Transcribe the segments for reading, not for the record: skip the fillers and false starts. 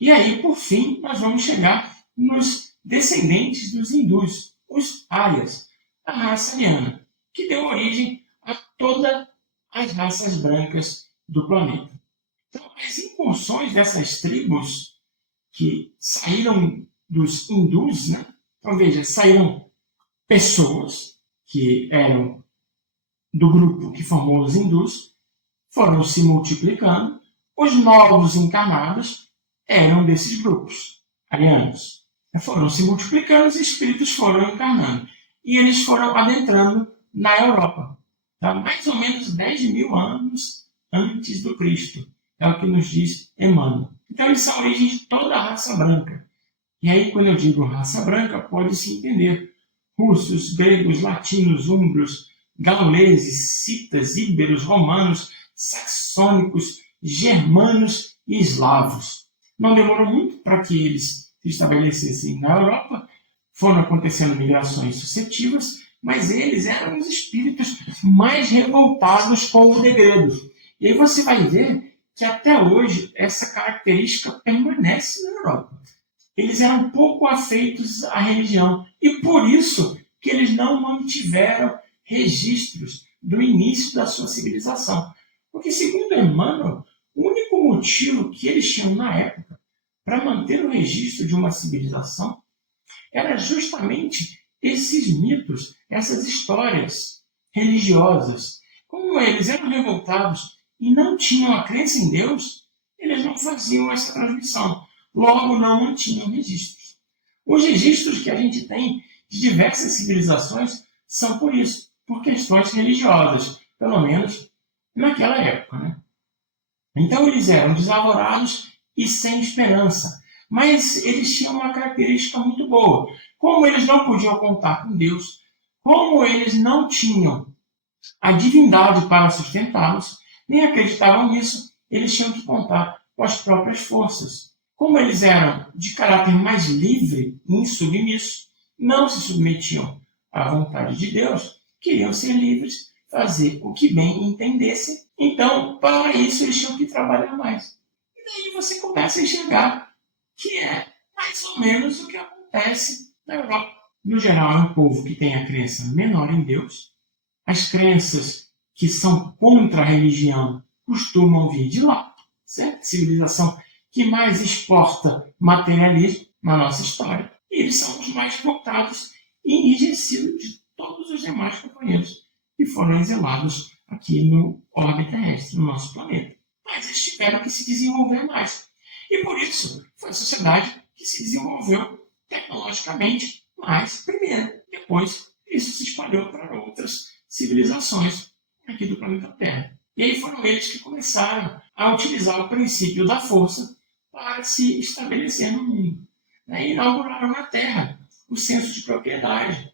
E aí, por fim, nós vamos chegar nos descendentes dos hindus, os Aryas, a raça ariana, que deu origem a todas as raças brancas do planeta. Então, as incursões dessas tribos que saíram dos hindus, né? Então, veja, saíram pessoas que eram do grupo que formou os hindus, foram se multiplicando, os novos encarnados eram desses grupos arianos. Foram se multiplicando, os espíritos foram encarnando. E eles foram adentrando na Europa. Tá? Mais ou menos 10.000 anos antes do Cristo. É o que nos diz Emmanuel. Então, eles são a origem de toda a raça branca. E aí, quando eu digo raça branca, pode-se entender russos, gregos, latinos, húngaros, gauleses, citas, íberos, romanos, saxônicos, germanos e eslavos. Não demorou muito para que eles se estabelecessem na Europa, foram acontecendo migrações sucessivas, mas eles eram os espíritos mais revoltados com o degredo. E aí você vai ver que até hoje essa característica permanece na Europa. Eles eram pouco afeitos à religião e por isso que eles não mantiveram registros do início da sua civilização. Porque, segundo Emmanuel, o único motivo que eles tinham na época para manter o registro de uma civilização era justamente esses mitos, essas histórias religiosas. Como eles eram revoltados e não tinham a crença em Deus, eles não faziam essa transmissão. Logo, não mantinham registros. Os registros que a gente tem de diversas civilizações são por isso, por questões religiosas, pelo menos naquela época. Né? Então, eles eram desavorados e sem esperança. Mas eles tinham uma característica muito boa. Como eles não podiam contar com Deus, como eles não tinham a divindade para sustentá-los, nem acreditavam nisso, eles tinham que contar com as próprias forças. Como eles eram de caráter mais livre e insubmisso, não se submetiam à vontade de Deus, queriam ser livres, fazer o que bem entendessem. Então, para isso, eles tinham que trabalhar mais. E daí você começa a enxergar que é mais ou menos o que acontece na Europa. No geral, é um povo que tem a crença menor em Deus. As crenças que são contra a religião costumam vir de lá, certo? Civilização que mais exporta materialismo na nossa história. E eles são os mais voltados e enrijecidos de todos os demais companheiros que foram exilados aqui no orbe terrestre, no nosso planeta. Mas eles tiveram que se desenvolver mais. E por isso foi a sociedade que se desenvolveu tecnologicamente mais primeiro. Depois isso se espalhou para outras civilizações aqui do planeta Terra. E aí foram eles que começaram a utilizar o princípio da força para se estabelecer no mundo. E inauguraram na Terra o senso de propriedade,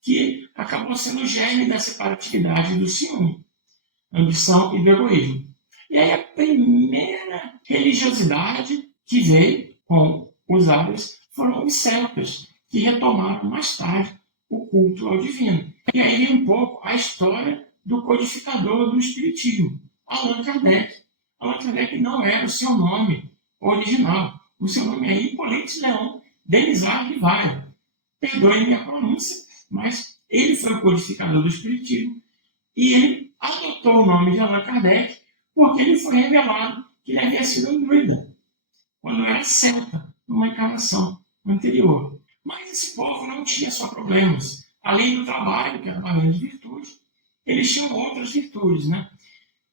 que acabou sendo o germe da separatividade do ciúme, ambição e do egoísmo. E aí a primeira religiosidade que veio com os árabes foram os celtas, que retomaram mais tarde o culto ao divino. E aí vem um pouco a história do codificador do espiritismo, Allan Kardec. Allan Kardec não era o seu nome original. O seu nome é Hippolyte Léon Denisard Rivail. Perdoe-me a pronúncia, mas ele foi o codificador do espiritismo e ele adotou o nome de Allan Kardec porque ele foi revelado que ele havia sido um druida, quando era celta, numa encarnação anterior. Mas esse povo não tinha só problemas. Além do trabalho, que era uma grande virtude, eles tinham outras virtudes. Né?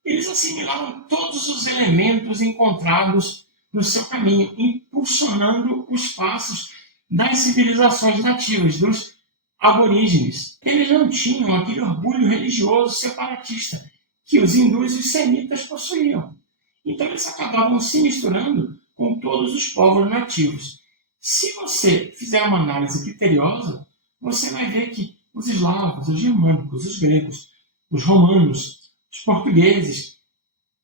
Eles assimilavam todos os elementos encontrados no seu caminho, impulsionando os passos das civilizações nativas, dos aborígenes. Eles não tinham aquele orgulho religioso separatista que os hindus e os semitas possuíam. Então eles acabavam se misturando com todos os povos nativos. Se você fizer uma análise criteriosa, você vai ver que os eslavos, os germânicos, os gregos, os romanos, os portugueses,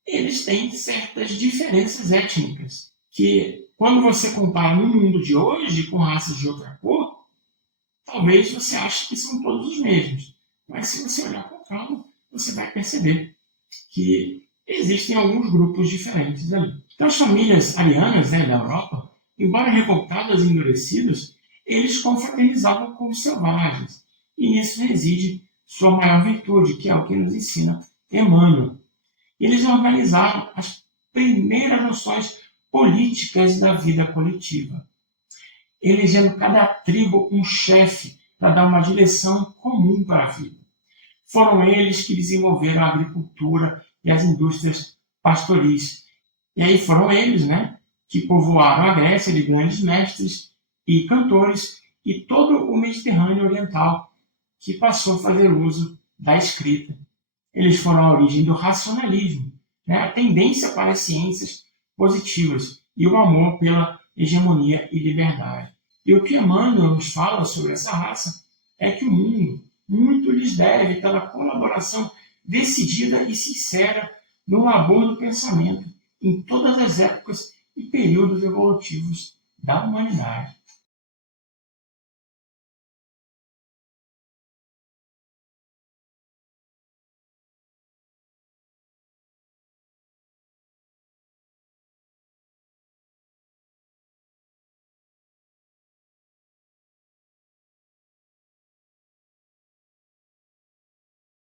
eles têm certas diferenças étnicas que, quando você compara no mundo de hoje com raças de outra cor, talvez você ache que são todos os mesmos. Mas se você olhar com calma, você vai perceber que existem alguns grupos diferentes ali. Então, as famílias arianas, né, da Europa, embora revoltadas e endurecidas, eles confraternizavam com os selvagens. E nisso reside sua maior virtude, que é o que nos ensina Emmanuel. Eles organizaram as primeiras noções políticas da vida coletiva, elegendo cada tribo um chefe para dar uma direção comum para a vida. Foram eles que desenvolveram a agricultura e as indústrias pastoris. E aí foram eles, né, que povoaram a Grécia de grandes mestres e cantores e todo o Mediterrâneo Oriental, que passou a fazer uso da escrita. Eles foram a origem do racionalismo, né, a tendência para as ciências positivas e o amor pela hegemonia e liberdade. E o que Emmanuel nos fala sobre essa raça é que o mundo muito lhes deve pela colaboração decidida e sincera no labor do pensamento em todas as épocas e períodos evolutivos da humanidade.